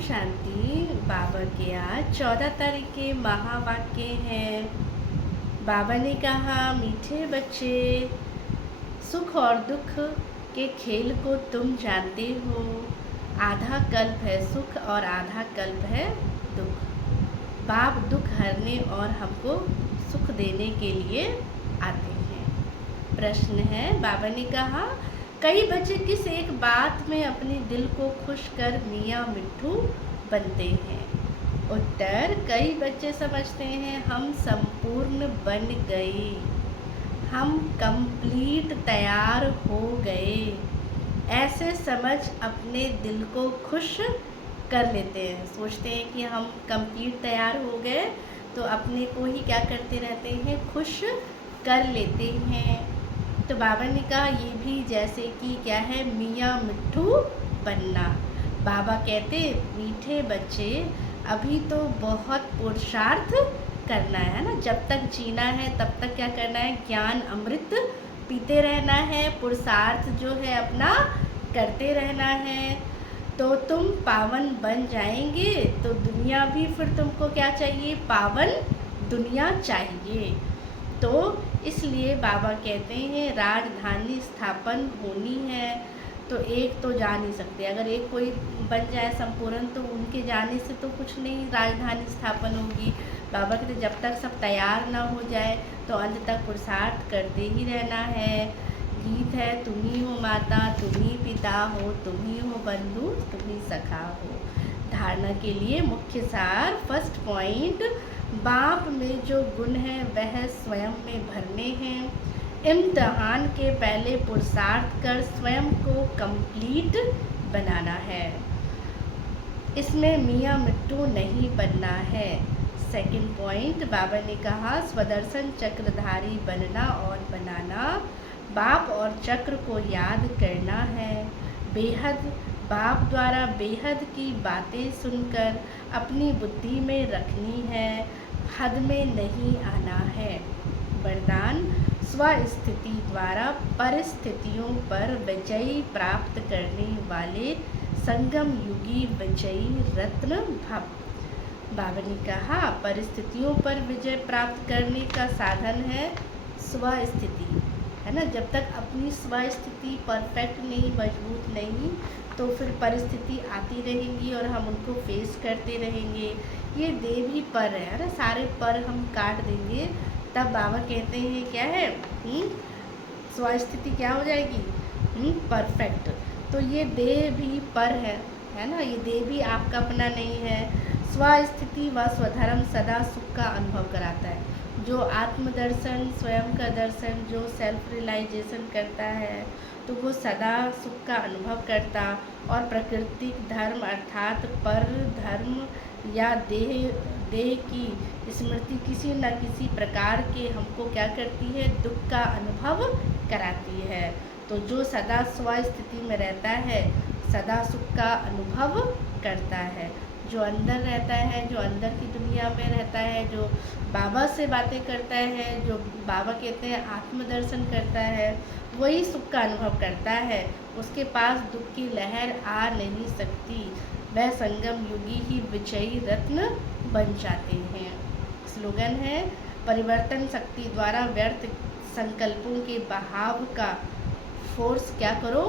शांति। बाबा के आज 14 तारीख के महावाक्य हैं। बाबा ने कहा, मीठे बच्चे, सुख और दुख के खेल को तुम जानते हो। आधा कल्प है सुख और आधा कल्प है दुख। बाप दुख हरने और हमको सुख देने के लिए आते हैं। प्रश्न है, बाबा ने कहा, कई बच्चे किस एक बात में अपने दिल को खुश कर मियाँ मिट्ठू बनते हैं? उत्तर, कई बच्चे समझते हैं हम संपूर्ण बन गए, हम कंप्लीट तैयार हो गए। ऐसे समझ अपने दिल को खुश कर लेते हैं। सोचते हैं कि हम कंप्लीट तैयार हो गए, तो अपने को ही क्या करते रहते हैं, खुश कर लेते हैं। तो बाबा ने कहा ये भी जैसे कि क्या है, मियाँ मिट्ठू बनना। बाबा कहते, मीठे बच्चे, अभी तो बहुत पुरुषार्थ करना है ना। जब तक जीना है तब तक क्या करना है, ज्ञान अमृत पीते रहना है, पुरुषार्थ जो है अपना करते रहना है। तो तुम पावन बन जाएंगे तो दुनिया भी फिर तुमको क्या चाहिए, पावन दुनिया चाहिए। तो इसलिए बाबा कहते हैं राजधानी स्थापन होनी है। तो एक तो जा नहीं सकते, अगर एक कोई बन जाए संपूर्ण तो उनके जाने से तो कुछ नहीं राजधानी स्थापन होगी। बाबा कहते जब तक सब तैयार ना हो जाए तो अंत तक पुरुषार्थ करते ही रहना है। गीत है, तुम ही हो माता, तुम ही पिता हो, तुम ही हो बंधु, तुम ही सखा हो। धारणा के लिए मुख्य सार, फर्स्ट पॉइंट, बाप में जो गुण है वह स्वयं में भरने हैं। इम्तिहान के पहले पुरुषार्थ कर स्वयं को कंप्लीट बनाना है। इसमें मियाँ मिट्टू नहीं बनना है। सेकंड पॉइंट, बाबा ने कहा स्वदर्शन चक्रधारी बनना और बनाना। बाप और चक्र को याद करना है। बेहद बाप द्वारा बेहद की बातें सुनकर अपनी बुद्धि में रखनी है, हद में नहीं आना है। वरदान, स्वस्थिति द्वारा परिस्थितियों पर विजय प्राप्त करने वाले संगम युगी विजयी रत्न भव। बाबा ने कहा परिस्थितियों पर विजय प्राप्त करने का साधन है स्वस्थिति, है ना। जब तक अपनी स्वस्थिति परफेक्ट नहीं, मजबूत नहीं, तो फिर परिस्थिति आती रहेंगी और हम उनको फेस करते रहेंगे। ये देवी पर है ना, सारे पर हम काट देंगे तब बाबा कहते हैं क्या है, स्वस्थिति क्या हो जाएगी, परफेक्ट। तो ये देह भी पर है ना, ये देह भी आपका अपना नहीं है। स्वस्थिति व स्वधर्म सदा सुख का अनुभव कराता है। जो आत्मदर्शन, स्वयं का दर्शन, जो सेल्फ रियलाइजेशन करता है तो वो सदा सुख का अनुभव करता। और प्राकृतिक धर्म अर्थात पर धर्म या देह की स्मृति किसी न किसी प्रकार के हमको क्या करती है, दुख का अनुभव कराती है। तो जो सदा स्वस्थिति में रहता है सदा सुख का अनुभव करता है। जो अंदर रहता है, जो अंदर की दुनिया में रहता है, जो बाबा से बातें करता है, जो बाबा कहते हैं आत्मदर्शन करता है, वही सुख का अनुभव करता है। उसके पास दुख की लहर आ नहीं सकती। वह संगम युगी ही विजयी रत्न बन जाते हैं। स्लोगन है, परिवर्तन शक्ति द्वारा व्यर्थ संकल्पों के बहाव का फोर्स क्या करो,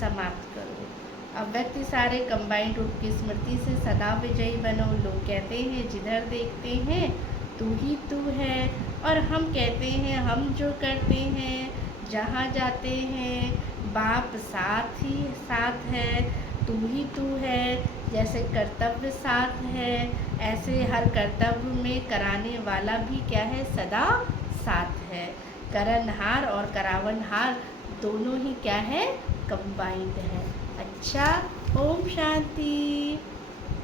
समाप्त करो। अब व्यक्ति सारे कंबाइंड रूप की स्मृति से सदा विजयी बनो। लोग कहते हैं जिधर देखते हैं तू ही तू है, और हम कहते हैं हम जो करते हैं, जहाँ जाते हैं बाप साथ ही साथ है, तू ही तू है। जैसे कर्तव्य साथ है, ऐसे हर कर्तव्य में कराने वाला भी क्या है, सदा साथ है। करनहार और करावनहार दोनों ही क्या है, कंबाइंड है। अच्छा, ओम शांति।